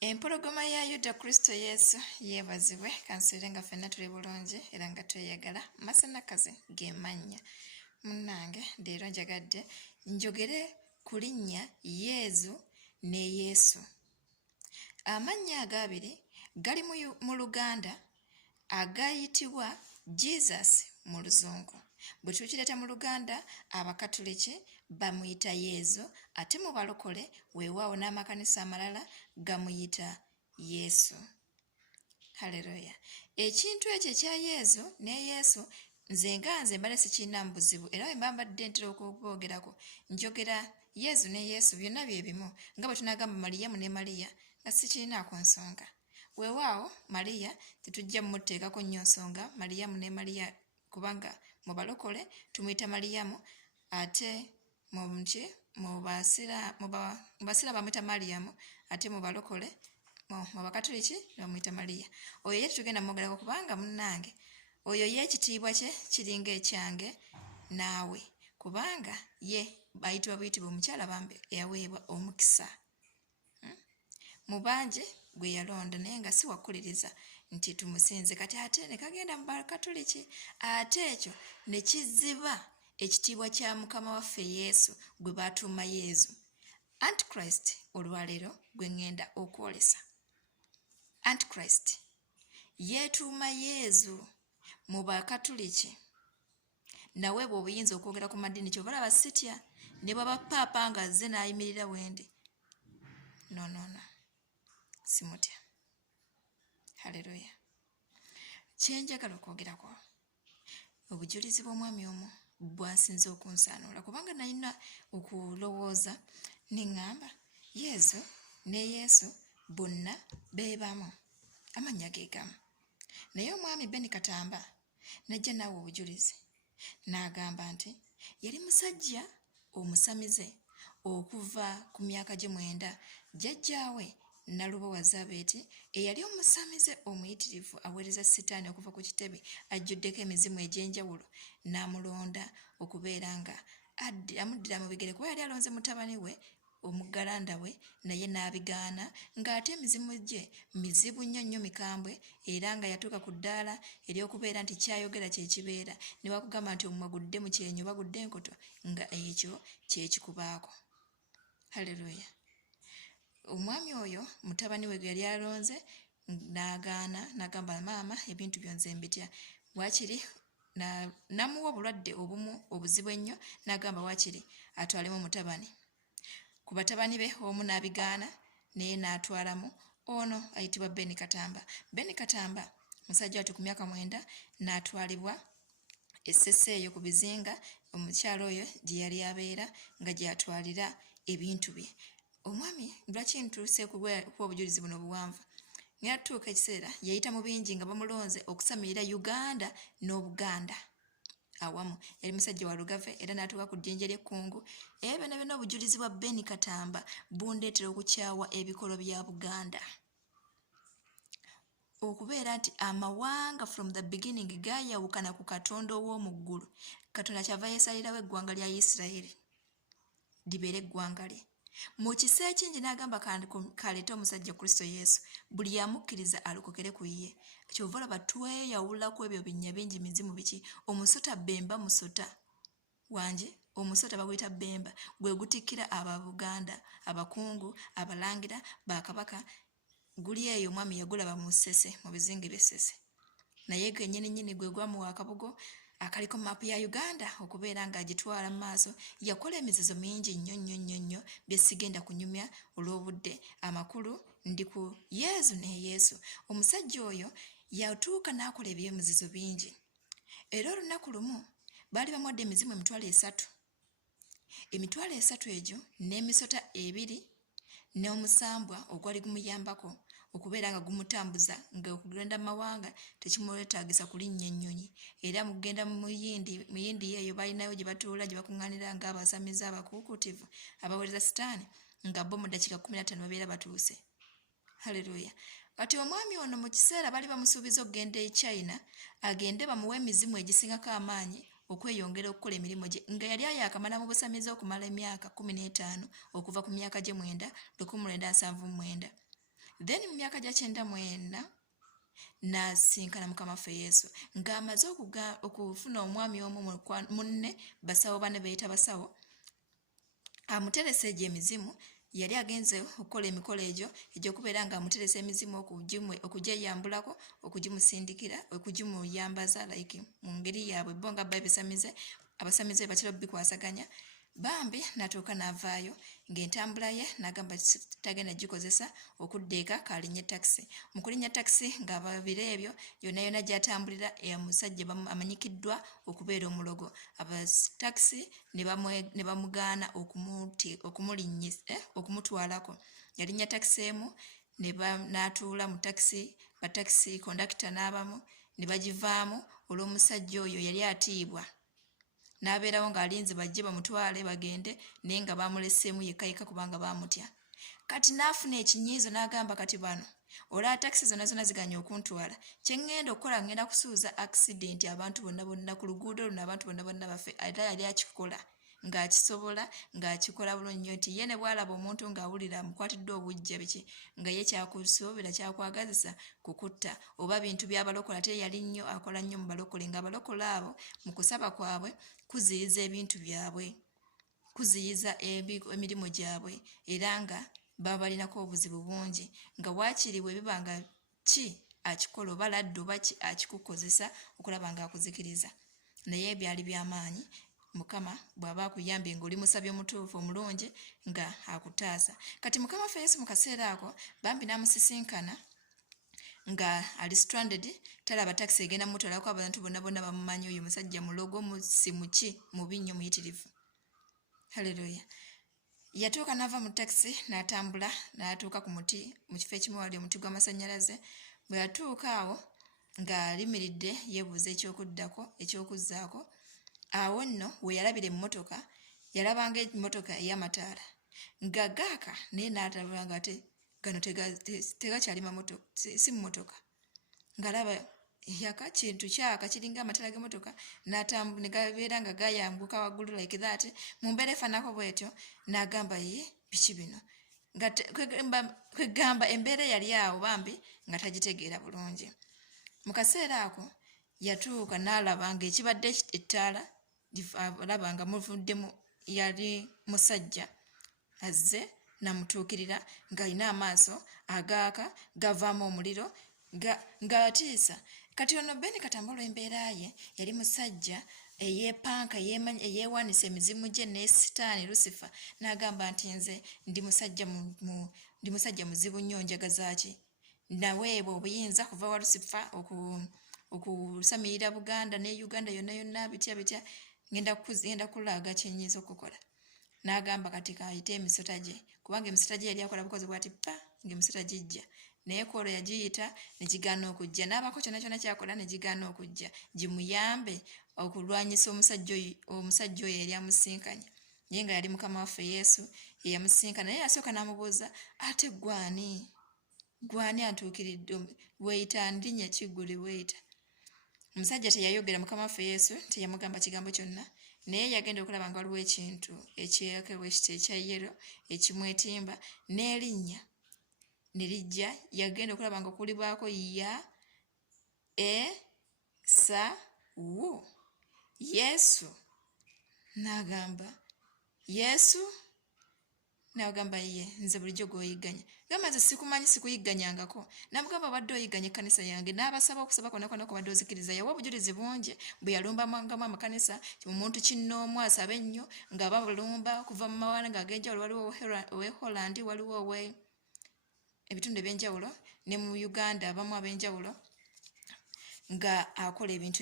Empologoma ya Yuda Kristo Yesu yeebazibwe kansere nga ffenna tuli bulungi era nga tweyagala masanakazi ge mannya munnange leero njagadde njogere ku linnya Yezu ne Yesu. Amannya ago abiri gali mu Luganda agayitibwa Jesus mu Luzungu. Bwe tukireeta mu Luganda Abakatuliki bamuyita Yezu ate mu balokole weewaawo n'amakanisa amalala gamuyita Yesu. Haleluya. Ekintu ekyo ekya Yezu ne Yesu nze mbale sikirinaamu buzibu era bwe mba mbadde ntera okuboogerako njogera Yezu ne Yesu byonna bye bimu nga bwe tunaagamba Maliyamu ne Maliya nga sikirinaako nsonga. Weewaawo Maliya tetujja mmuteekako nnyo nsonga Maliyamu ne Maliya kubanga mu balokole tumuyita Maliyamu ate mu basira bamuyita Mariyamu ate mu balokole mu Bakatuliki bamuyita Maliya. Oyo ye tugenda mwogerako kubanga munnange oyo ye ekitiibwa kye kiringa ekyange naawe kubanga ye bayitibwa buyitibwa omukyala bambi eyaweebwa omukisa. Mu bangi gwe yalonda naye nga si wakkuliriza nti tumusinze kati ate ne kagenda mu Bakatuliki ate ekyo ne kiziba ekitiibwa kya Mukama waffe Yesu gwe baatuuma Yezu. Antichrist olwaleero gwe ŋŋenda okwolesa. Antichrist yeetuuma Yezu mu Bakatuliki nawe bw'obuyinza okwogera ku maddiini kyova olaba sitya ne bwaba paapa nga azze n'ayimirira wendi. No. Simutya. Haleluya. Kyenjagala okwogerako obujulizi bw'omwami omu bwansinze okunsaanuula kubanga nalina okulowooza neŋŋamba Yezu ne Yesu bonna beebamu amannya ge gamu naye omwami Beni Katamba najja naawe obujulizi n'agamba nti yali musajja omusamize okuva ku myaka gye 9 jjajjaawe Nalubowa Zabeeti eyali omusamize omuyitirivu aweereza sitaani okuva ku kitebe ajjuddeko emizimu egy'enjawulo n'amulonda okubeera nga amuddira mu bigere kuba yali alonze mutabani we omuggalanda we naye n'abigaana ng'ate emizimu gye mizibu nnyo mikambwe era nga yatuuka ku ddaala ery'okubeera nti kyayogera kye kibeera ne bakugamba nti omumwa gudde mu kyenyi oba gudde enkoto nga ekyo kye kikubaako. Haleluya. Omwami oyo mutabani we gwe yali alonze n'agaana n'agamba maama ebintu byonze mbitya waakiri n'amuwa obulwadde obumu obuzibu ennyo n'agamba waakiri atwalemu mutabani. Ku batabani be omu n'abigaana naye n'atwalamu ono ayitibwa Beni Katamba. Beni Katamba musajja wati ku myaka 9 n'atwalibwa essese eyo ku bizinga omukyalo oyo gye yali abeera nga gy'atwalira ebintu bye. Omwami lwaki ntuuse kuba obujulizi buno buwanvu ng'atuuka ekiseera yayita mu bingi nga bamulonze okusamirira Uganda n'Obuganda awamu. Yali musajja wa lugave era n'atuuka ku jjinja ly'ekkungu era byonna obujulizi bwa Beni Katamba bundeetera okukyawa ebikolo bya Buganda okubeera nti amawanga from the beginning gaayawukana ku Katonda ow'omu ggulu. Katonda kyava yeesalirawo eggwanga lya Isirayiri libeere eggwanga lye. Mu kisa ekingi n'agamba kaleete omusajja Kristo Yesu buli amukkiriza alokokere ku ye. Kyova olaba tweyawula ku ebyo binnya bingi mizimu biki. Omusota Bemba musota wangi omusota baguyita Bemba gwe gutikkira Ababuganda abakungu abalangira bakabaka guli eyo omwami yagulaba mu Ssese mu bizinga by'Essese naye gwe nnyini gwe gwamuwa akabugo akaliko maapu ya Uganda okubeera ng'agitwala mu maaso. Yakola emizizo mingi nnyo bye sigenda kunyumya olw'obudde. Amakulu ndi ku Yezu ne Yesu. Omusajja oyo yatuuka n'akola eby'emizizo bingi era olunaku lumu baali bamuwadde emizimu 3,000. Emitwalo 3 egyo n'emisota 2 n'omusambwa ogwali gumuyambako okubeera nga gumutambuza nga okugenda mu mawanga tekimwetaagisa kulinnya ennyonyi era mugenda mu yindi eyo balinayo gye batuula gye bakuŋŋaanira ng'abasamize abakuukutivu abaweereza sitaani nga bo mu ddakiika 15 babeera batuuse. Haleluya. Kati omwami ono mu kiseera bali bamusuubiza okugenda e China agende bamuwe emizimu egisingako amaanyi okweyongera okukola emirimu gye nga yali ayakamala mu busamize okumala emyaka 15 okuva ku myaka gye 9 1979. then mu myaka gya 94 n'asinkana mukama waffe Yesu ng'amaze okufuna omwami omu munne basawo bane beeyita basawo amuteresa egyo emizimu yali agenze okukola emikolo egyo egy'okubeera ng'amuteresa emizimu okugyeyambulako okugimusindikira okugimuyambaza like mu ngeri yaabwe bo nga abasamize batera bikwasaganya bambi natuuka n'avaayo ng'entambula ye n'agamba tagenda gikozesa okudda eka kalinnya takisi mu kulinnya takisi ng'ababiro ebyo yonna yonna gy'atambulira omusajja amanyikiddwa okubeera omulogo abatakisi ne bamugaana okumutwalako yalinnya takisi emu n'atuula mu takisi batakisi kondakita n'abamu ne bagivaamu olw'omusajja oyo yali atiibwa n'abeerawo ng'alinze bajje bamutwale bagende naye nga baamuleseemu yekka kubanga baamutya kati n'afuna ekinyiizo n'agamba kati bano olwa takisi zonna ziganya okuntwala kye ŋŋenda okukola ŋŋenda kusuuza accident abantu bonna ku luguudo luno abantu bonna bafe era yali akikola ng'akisobola ng'akikola bulungi nnyo nti ye ne bw'alaba omuntu ng'awulira amukwatiddwa obujja biki nga ye kyakusuubira kyakwagazisa kukutta oba bintu by'abalokola ate yali nnyo akola nnyo mu balokole ng'abalokole abo mu kusaba kwabwe kuziyiza ebintu byabwe kuziyiza emirimu gyabwe era nga baba balinako obuzibu bungi nga waakiri bwe biba nga ki akikola oba ladde oba ki akikukozesa okulaba ng'akuzikiriza naye byali by'amaanyi mukama bw'aba akuyambye ng'oli musabye omutuufu omulungi nga akutaasa kati mukama waffe Yesu mu kaseera ako bambi n'amusisinkana nga ali stranded talaba takisi egenda mutwalako abantu bonna bamumanyi oyo musajja mulogo musimuki mubi nnyo muyitirivu haleluya yatuuka n'ava mu takisi n'atambula n'atuuka ku muti mu kifo ekimu wali omuti gw'amasannyalaze bwe yatuuka awo ng'alimiridde yeebuuza ekyokuddako ekyokuzzaako awo nno we yalabira emmotoka yalabanga emmotoka ey'amataala nga gaaka naye n'atalaba nga ate gano tegakyali si mmotoka ng'alaba yaka kintu kyaka kiringa amataala g'emmotoka ne gabeera nga gayambuka waggulu like that mu mbeera efaanako bw'etyo n'agamba ye biki bino nga kwegamba embeera yali awo bambi nga tagitegeera bulungi mu kaseera ako yatuuka n'alaba ng'ekibadde ettaala alaba nga muvuddemu yali musajja azze namutuukirira ng'alina amaaso agaaka gavaamu omuliro ng'atiisa kati ono beni katambula embeera ye yali musajja eyeepanka eyeewaanisa emizimu gye ne sitaani lusifa n'agamba nti nze ndi musajja muzibu nnyo njagazaaki naweebwa obuyinza kuva wa lusifa okusamirira Buganda ne Uganda yonna bitya ngenda kulaga kyenyinza okukola n'agamba kati kayite emisota gye kubanga emisota gye yali akola bukozi bwati pa ng'emisota gijja naye kwolwo yagiyita ne gigaana okujja n'abako kyonna kyakola ne gigaana okujja gimuyambe okulwanyisa omusajja oyo yali amusinkanye naye nga yali mukama waffe Yesu eyamusinkana naye yasooka n'amubuuza ate gwani antuukiridde weeyita ndinnya kigguli weeyita omusajja teyayogera mukama waffe Yesu teyamugamba kigambo kyonna naye yagenda okulaba nga waliwo ekintu ekyekewekiti ekya yero ekimwetimba n'erinnya ne lijja yagenda okulaba nga okulibwako Yesu Yesu n'agamba Yesu n'agamba ye nze bulijjo gw'oyigganya gamba nze sikumanyi sikuyigganyangako namugamba badde oyigganya ekkanisa yange n'abasaba okusaba kwonna kubadde ozikiriza yawa obujulizi bungi bwe yalumbangamu amakanisa omuntu kinnoomu asaba ennyo ng'aba bulumba okuva mu mawanga ng'ag'enjawulo waliwo owe Holland waliwo owe ebitundu eby'enjawulo ne mu Uganda abamu ab'enjawulo nga akola ebintu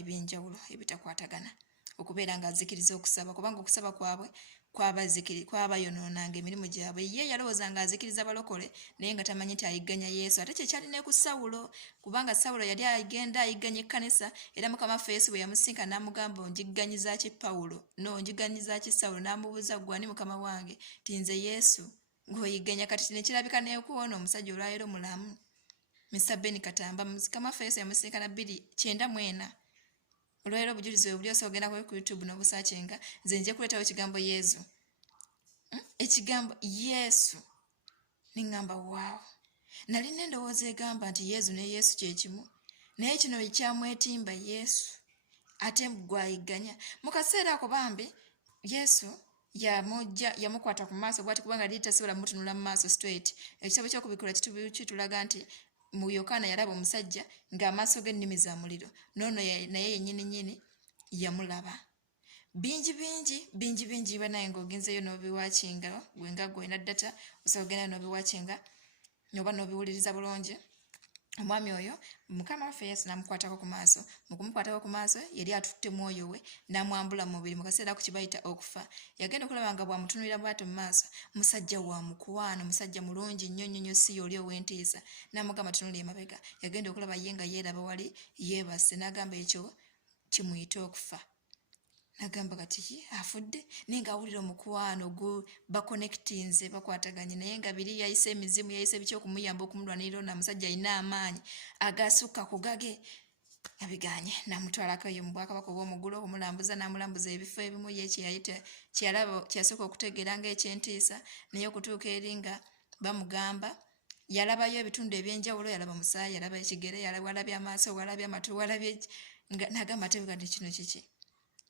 eby'enjawulo ebitakwatagana okubeera ng'azikiriza okusaba kubanga okusaba kwabwe kwabayonoonanga emirimu gyabwe ye yalowooza ng'azikiriza balokole naye nga tamanyi nti ayigganya Yesu ate kyekyali ne ku Sawulo kubanga Sawulo yali agenda ayigganya ekkanisa era mukama waffe Yesu bwe yamusinka n'amugamba onjigganyiza ki Pawulo onjigganyiza ki Sawulo n'amubuuza gwani mukama wange ti nze Yesu ng'oyigganya kati ne kirabika neekuwona omusajja olwaleero mulamu Mr. Ben Katamba mukama waffe Yesu yamusinkana 294 olwaleero obujulizi bwe buli ose ogenda ku YouTube n'obusaakinga nze nje kuleetawo ekigambo Yezu ekigambo Yesu niŋŋamba waawo nali n'endowooza egamba nti Yezu ne Yesu kye kimu, naye kino ekyamwetimba Yesu ate gwayigganya. Mu kaseera ako bambi Yesu yamukwata ku maaso bwati kubanga liri tasobola mutunula mu maaso straight. Ekitabo ky'okubikula kitulaga nti mu Yokaana yalaba omusajja ng'amaaso ge ennimi za muliro, noono naye yennyini yamulaba. Bingi banaye ng'ogenzeyo n'obiwakinga gwenga gwena ddata osobola ogendayo n'obiwakinga oba n'obiwuliriza bulungi. Omwami oyo Mukama waffe Yesu n'amukwatako ku maaso. Mu kumukwatako ku maaso yali atutte mwoyo we n'amwambula mu mubiri mu kaseera ako kye bayita okufa. Yagenda okulaba nga bw'amutunuulira bw'atyo mu maaso, musajja wa mukwano, musajja mulungi nnyo si y'oli ow'entiisa. N'amugamba tunuulira emabega. Yagenda okulaba ye nga yeeraba wali yeebase n'agamba ekyo kimuyita okufa. N'agamba kati afudde naye ng'awulira omukwano bakonekitinze bakwataganye naye nga biri yayise emizimu yayise biki okumuyamba okumulwanirira ono omusajja alina amaanyi agasukka ku gage. Abiganye n'amutwalako eyo mu bwakabaka obw'omu ggulu n'amulambuza ebifo ebimu ye kyeyasooka okutegeera ng'ekyentiisa naye okutuuka eri nga bamugamba yalabayo ebitundu eby'enjawulo, yalaba musaayi, yalaba ekigere, walabye amaaso, walabye amatu, n'agamba atebeka nti kino kiki.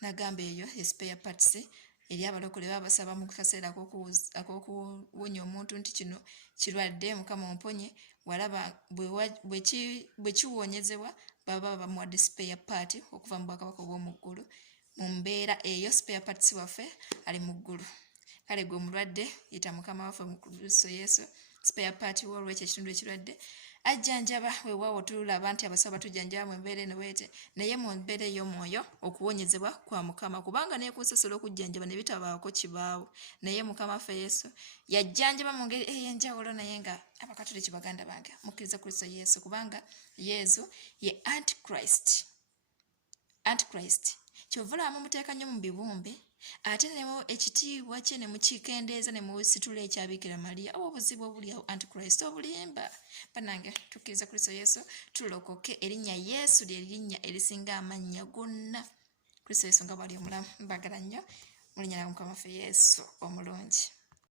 N'agamba eyo spare parts eri abalokole baba basaba mu kaseera ak'okuwonya omuntu nti kino kirwadde Mukama omponye, walaba bwe kiwonyezebwa baba bamuwadde spare part okuva mu bwakabaka obw'omu ggulu. Mu mbeera eyo spare parts waffe ali mu ggulu. Kale gwe omulwadde yita Mukama waffe mu Kristo Yesu spare part w'olwekyo ekitundu ekirwadde ajjanjaba. Weewaawo tulaba nti abasawo batujjanjaba mu mbeera eno bwete, naye mu mbeera ey'omwoyo okuwonyezebwa kwa Mukama, kubanga neekusasola okujjanjaba ne bitabaako kibaawo. Naye Mukama waffe Yesu yajjanjaba mu ngeri ey'enjawulo, naye nga Abakatoliki baganda bange mukkiriza Kristo Yesu kubanga Yezu ye Antichrist. Kyova olaba mumuteeka nnyo mu bibumbe ate ne ekitiibwa kye ne mukikendeeza ne musitula ekya Bikira Mariya. Oba obuzibu obuli awo Antichrist obulimba. Bannange tukkiriza Kristo Yesu tulokoke. Erinnya Yesu lye linnya erisinga amannya gonna. Kristo Yesu nga bw'ali omulamu mbagala nnyo mu linnya lya Mukama waffe Yesu omulungi.